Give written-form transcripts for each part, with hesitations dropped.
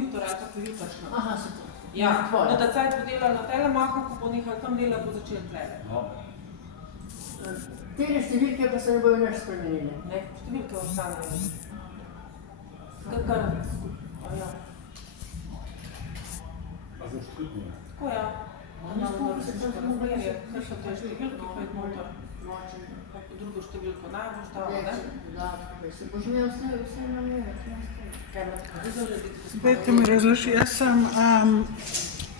monitor ali pa televizoršno. Aha, se to. Ja, no da cajt bo delala na Telemachu, ko bo nehal tam delati, bo začel tlele. Tele številke pa se ne bojo nič spremenili. Ne, številke ostanejo. Kakar, ja. Tako ja. Kaj so te številke, pa je motor. Kako drugo številko najbolj dal, ne? Se boš imel vse na mene. Dajte mi razloži,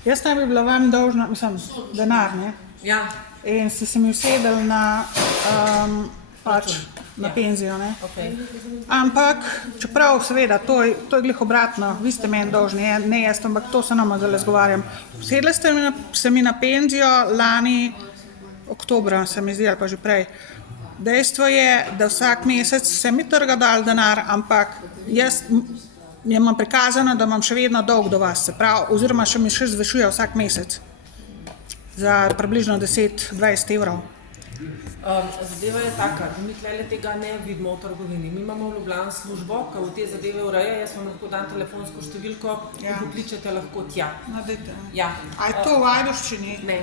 jaz naj bi bila vam dolžna, mislim, denar, ne? Ja. In ste se mi usedeli na penzijo, ne? Ampak, čeprav seveda, to je glih obratno, vi ste meni dolžni, ne jaz, ampak to se nama zdaj zgovarjam. Usedli ste se mi na penzijo lani oktobra, se mi zdi, ali pa že prej. Dejstvo je, da vsak mesec se mi trga dal denar, ampak jaz imam prikazano, da imam še vedno dolg do vas, se pravi, oziroma še mi še zvišuje vsak mesec za približno 10-20 evrov. Zadeva je taka, da mi tlele tega ne vidimo v trgovini. Mi imamo v Ljubljani službo, ki v te zadeve ureja, jaz vam lahko dam telefonsko številko, ki pokličete lahko tja. No, dajte. Ja. A je to v Ajdovščini? Ne,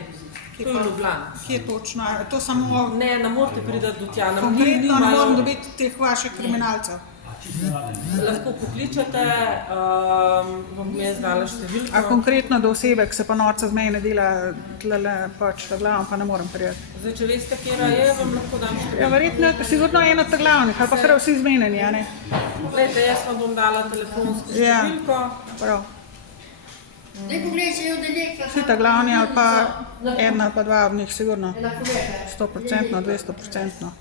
to je v Ljubljani. Kje točno? Je to samo... Ne, ne morate priti do tja. Konkretno ne moram dobiti teh vaših kriminalcev. Lahko pokličete, vam je zdala številko. A konkretno do osebe, ki se pa norca z meni ne dela, tlele pač ta glavno, pa ne morem prijeti. Zdaj, če veste, kjera je, vam lahko dam številko. Ja, verjetno, sigurno je ena od glavnih, ali pa kar vsi zmenjeni, a ne? Glejte, jaz vam bom dala telefonsko številko. Prav. Zdaj pogledaj, če je oddelek. Vsi ta glavni ali pa ena ali pa dva od njih, sigurno. 100%, 200%.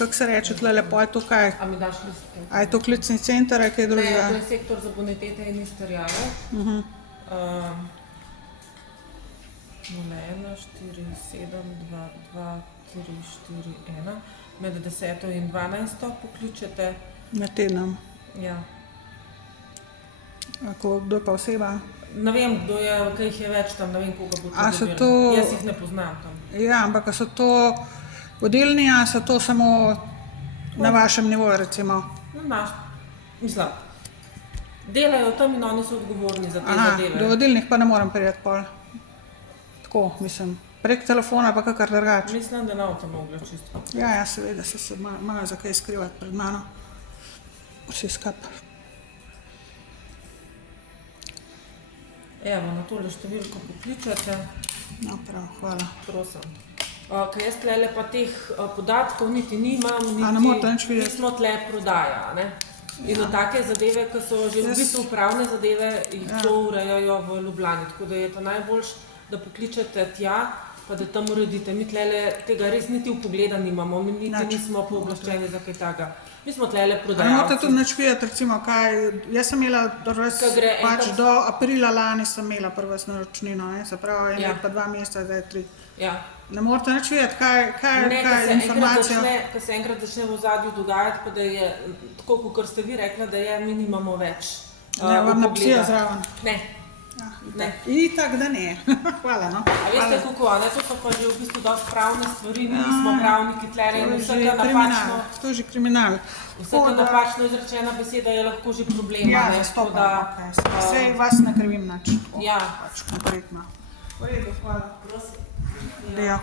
Kako se reče tlele, pa je to kaj? A mi daš listke? A je to klicni center, ali kaj drugega? Ne, to je sektor za bonitete in izterjave. 014722341 med 10. in 12. pokličete. Med tednom. Ja. Kdo je pa oseba? Ne vem, kdo je, kaj jih je več tam, ne vem, koga bo to dobil. To... Jaz jih ne poznam tam. Ja, ampak so to vodilni, a so to samo na vašem nivoju, recimo? Mislim, delajo tam in oni so odgovorni za te zadeve. Do vodilnih pa ne morem prijeti pol. Tako, mislim, prek telefona pa kakor drugače. Mislim, da ne bo to mogla čisto. Ja, seveda se imajo za kaj skrivati pred mano. Vsi skap. Evo, na tole številko pokličate. No, prav, hvala. Prosim. Kaj jaz tlele pa teh podatkov niti nimam, niti smo tle prodaja, ne? In v take zadeve, ki so že v bistvu upravne zadeve, jih to urejajo v Ljubljani. Tako da je to najboljš, da pokličete tja, pa da tam uredite. Mi tlele tega res niti v pogleda nimamo, mi niti nismo pooblaščeni za kaj taga. Mi smo tlele prodajalci. Morate tudi nič videti, recimo, kaj, jaz sem imela pač do aprila lani sem imela prvo naročnino, se pravi, en let pa 2 meseca, zdaj 3. Ja. Ne morate nič videti, kaj je informacija. Ko se enkrat začne v ozadju dogajati, pa da je, tako kot ste vi rekla, da je, mi nimamo več ne, vam napisijo zraven. Ne. Ne. Itak, da ne. Hvala, no. A veste kako, ne? To so pa že v bistvu dosti pravne stvari, mi nismo pravniki tlele in vsega napačno... To je že kriminal. Vsega napačno izrečena beseda je lahko že problema. Ja, stopno, sej vas ne krivim nič. Ja. Pač konkretno. V redu, hvala. Prosim. Ja.